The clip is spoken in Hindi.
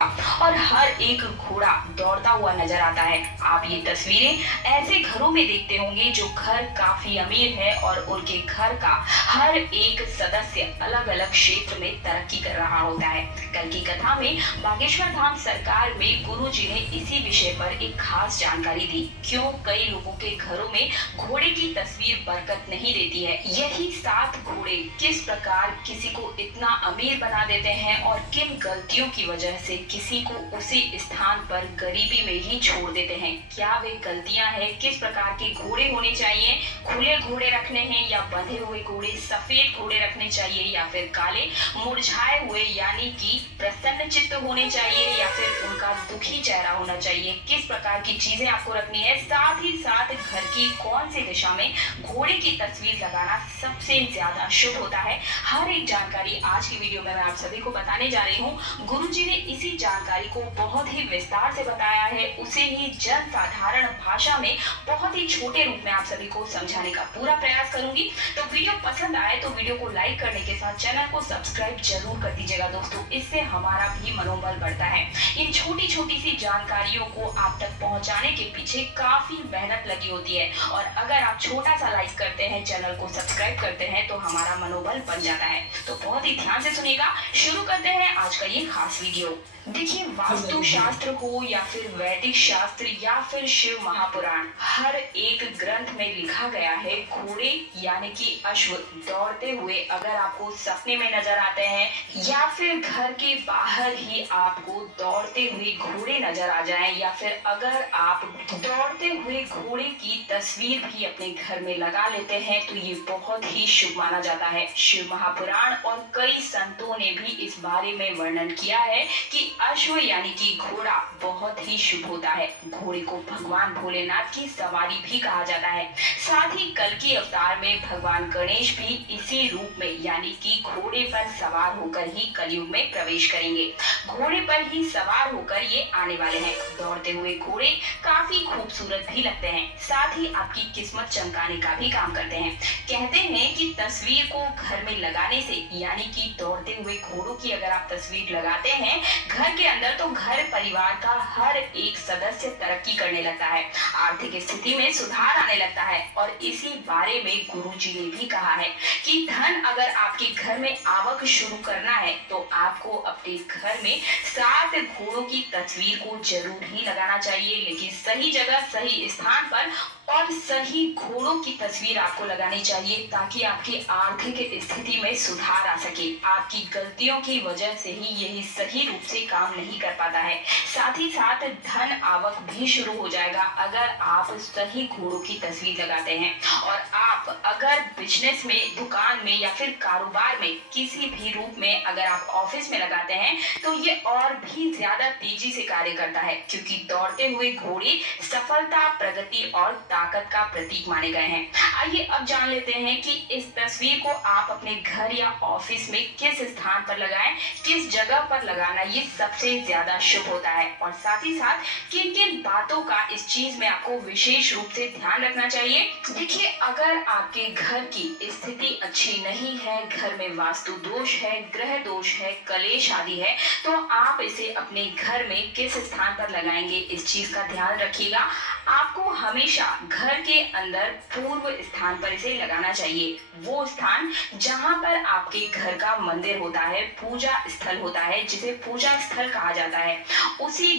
और हर एक घोड़ा दौड़ता हुआ नजर आता है। आप ये तस्वीरें ऐसे घरों में देखते होंगे जो घर काफी अमीर है और उनके घर का हर एक सदस्य अलग अलग क्षेत्र में तरक्की कर रहा होता है। कल की कथा में बागेश्वर धाम सरकार में गुरु जी ने इसी विषय पर एक खास जानकारी दी। क्यों कई लोगों के घरों में घोड़े की तस्वीर बरकत नहीं देती है। यही 7 घोड़े किस प्रकार किसी को इतना अमीर बना देते हैं और किन गलतियों की वजह से किसी को उसी स्थान पर गरीबी में ही छोड़ देते हैं। क्या वे गलतियां हैं, किस प्रकार के घोड़े होने चाहिए, खुले घोड़े रखने हैं या बंधे हुए घोड़े, सफेद घोड़े रखने चाहिए या फिर काले, मुरझाए हुए यानी कि प्रसन्न चित्त होने चाहिए या फिर उनका दुखी चेहरा होना चाहिए, किस प्रकार की चीजें आपको रखनी है, साथ ही साथ घर की कौन सी दिशा में घोड़े की तस्वीर लगाना सबसे ज्यादा शुभ होता है। हर एक जानकारी आज की वीडियो में मैं आप सभी को बताने जा रही हूँ। गुरुजी ने इसी जानकारी को बहुत ही विस्तार से बताया है, उसे ही जन साधारण भाषा में बहुत ही छोटे रूप में आप सभी को समझाने का पूरा प्रयास करूंगी। तो वीडियो पसंद आए तो वीडियो को लाइक करने के साथ चैनल को सब्सक्राइब जरूर कर दीजिएगा दोस्तों, इससे हमारा भी मनोबल बढ़ता है। इन छोटी छोटी सी जानकारियों को आप तक पहुंचाने के पीछे काफी मेहनत लगी होती है और अगर आप छोटा सा लाइक करते हैं, चैनल को सब्सक्राइब करते हैं तो हमारा मनोबल बन जाता है। तो बहुत ही ध्यान से सुनिएगा। शुरू करते हैं आज का ये खास वीडियो। देखिए, वास्तु शास्त्र हो या फिर वैदिक शास्त्र या फिर शिव महापुराण, हर एक ग्रंथ में लिखा गया है घोड़े यानी कि अश्व दौड़ते हुए अगर आपको सपने में नजर आते हैं या फिर घर के बाहर ही आपको दौड़ते हुए घोड़े नजर आ जाएं या फिर अगर आप दौड़ते हुए घोड़े की तस्वीर भी अपने घर में लगा लेते हैं तो ये बहुत ही शुभ माना जाता है। शिव महापुराण और कई संतों ने भी इस बारे में वर्णन किया है कि अश्व यानी कि घोड़ा बहुत ही शुभ होता है। घोड़े को भगवान भोलेनाथ की सवारी भी कहा जाता है। साथ ही कल की अवतार में भगवान गणेश भी इसी रूप में यानी कि घोड़े पर सवार होकर ही कलयुग में प्रवेश करेंगे। घोड़े पर ही सवार होकर ये आने वाले हैं। दौड़ते हुए घोड़े काफी खूबसूरत भी लगते हैं, साथ ही आपकी किस्मत चमकाने का भी काम करते हैं। कहते हैं कि तस्वीर को घर में लगाने से यानी कि दौड़ते हुए घोड़ों की अगर आप तस्वीर लगाते हैं घर के अंदर तो घर परिवार का हर एक सदस्य तरक्की करने लगता है, आर्थिक स्थिति में सुधार आने लगता है। और इसी बारे में गुरुजी ने भी कहा है कि धन अगर आपके घर में आवक शुरू करना है तो आपको अपने घर में 7 घोड़ों की तस्वीर को जरूर ही लगाना चाहिए, लेकिन सही जगह सही स्थान पर और सही घोड़ों की तस्वीर आपको लगानी चाहिए ताकि आपकी आर्थिक स्थिति में सुधार आ सके। आपकी गलतियों की वजह से ही यही सही रूप से काम नहीं कर पाता है। साथ ही साथ धन आवक भी शुरू हो जाएगा अगर आप सही घोड़ों की तस्वीर लगाते हैं। और आप अगर बिजनेस में, दुकान में या फिर कारोबार में किसी भी रूप में अगर आप ऑफिस में लगाते हैं तो ये और भी ज्यादा तेजी से कार्य करता है, क्योंकि दौड़ते हुए घोड़े सफलता, प्रगति और ताकत का प्रतीक माने गए हैं। आइए अब जान लेते हैं कि इस तस्वीर को आप अपने घर या ऑफिस में किस स्थान पर लगाएं, किस जगह पर लगाना ये सबसे ज्यादा शुभ होता है और साथ ही साथ किन किन बातों का इस चीज में आपको विशेष रूप से ध्यान रखना चाहिए। देखिए, अगर आपके घर की स्थिति अच्छी नहीं है, घर में वास्तु दोष है, ग्रह दोष है, कलेश आदि है, तो आप इसे अपने घर में किस स्थान पर लगाएंगे इस चीज का ध्यान रखिएगा। आपको हमेशा घर के अंदर पूर्व स्थान पर इसे लगाना चाहिए, वो स्थान जहां पर आपके घर का मंदिर होता है, पूजा स्थल होता है, जिसे पूजा स्थल कहा जाता है, उसी